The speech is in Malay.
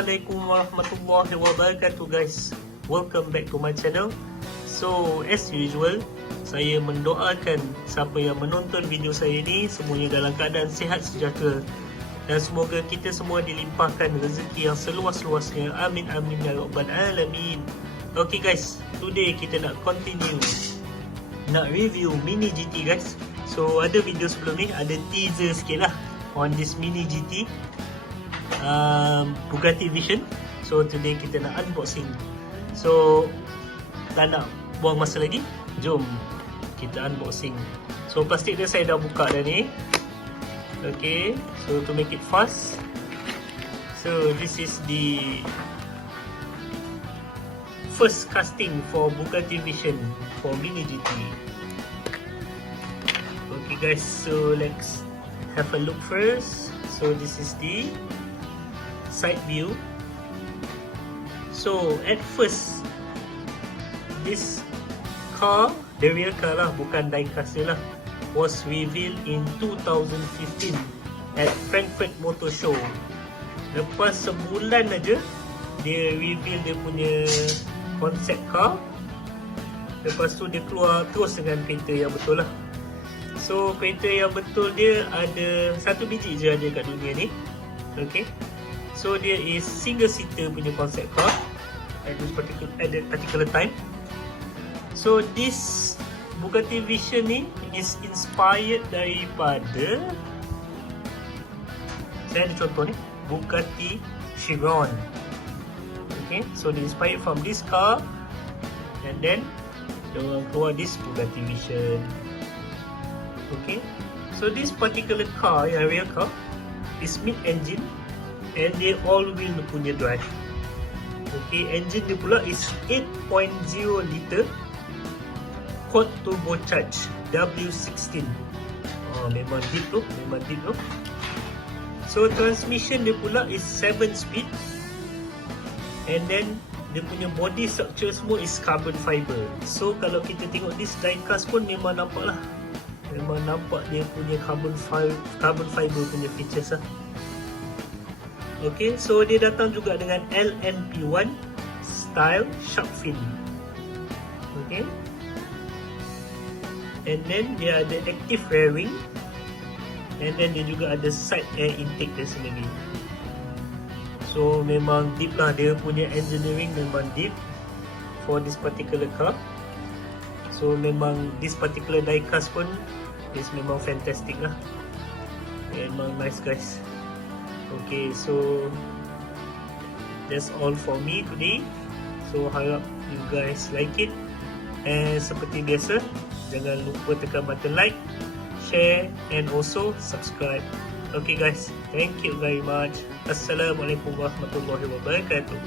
Assalamualaikum warahmatullahi wabarakatuh guys. Welcome back to my channel. So as usual, saya mendoakan siapa yang menonton video saya ni semuanya dalam keadaan sihat sejahtera, dan semoga kita semua dilimpahkan rezeki yang seluas-luasnya. Amin amin ya rabbal alamin. Okay guys, today kita nak continue nak review mini GT guys. So ada video sebelum ni, ada teaser sikit lah on this mini GT Bugatti Vision. So today kita nak unboxing. So tak nak buang masa lagi, jom kita unboxing. So plastik dia saya dah buka dah ni. Okay, so to make it fast, so this is the first casting for Bugatti Vision for mini GT. Okay guys, so let's have a look first. So this is the side view. So at first, this car, the real car lah, bukan diecast dia lah, was revealed in 2015 at Frankfurt Motor Show. Lepas sebulan aja dia reveal dia punya concept car. Lepas tu dia keluar terus dengan kereta yang betul lah. So kereta yang betul dia ada satu biji je ada kat dunia ni. Okay, so dia is single seater punya concept car at that particular time. So this Bugatti Vision ni is inspired daripada, saya ada contoh ni, Bugatti Chiron. Okay, so they inspired from this car, and then they keluar this Bugatti Vision. Okay, so this particular car, yang real car, is mid-engine and dia all-wheel punya drive. Okay, engine dia pula is 8.0 liter quad turbocharged W16. Memang deep tu, So transmission dia pula is 7 speed, and then dia punya body structure semua is carbon fiber. So kalau kita tengok this diecast pun memang nampak lah, memang nampak dia punya carbon fiber punya features lah. Okay, so dia datang juga dengan LMP1 style shark fin. Okay, and then dia ada active rear wing, and then dia juga ada side air intake dia sendiri. So memang deep lah, dia punya engineering memang deep for this particular car. So memang this particular diecast pun is memang fantastic lah, memang nice guys. Okay, so that's all for me today. So harap you guys like it, and seperti biasa, jangan lupa tekan button like, share and also subscribe. Okay guys, thank you very much. Assalamualaikum warahmatullahi wabarakatuh.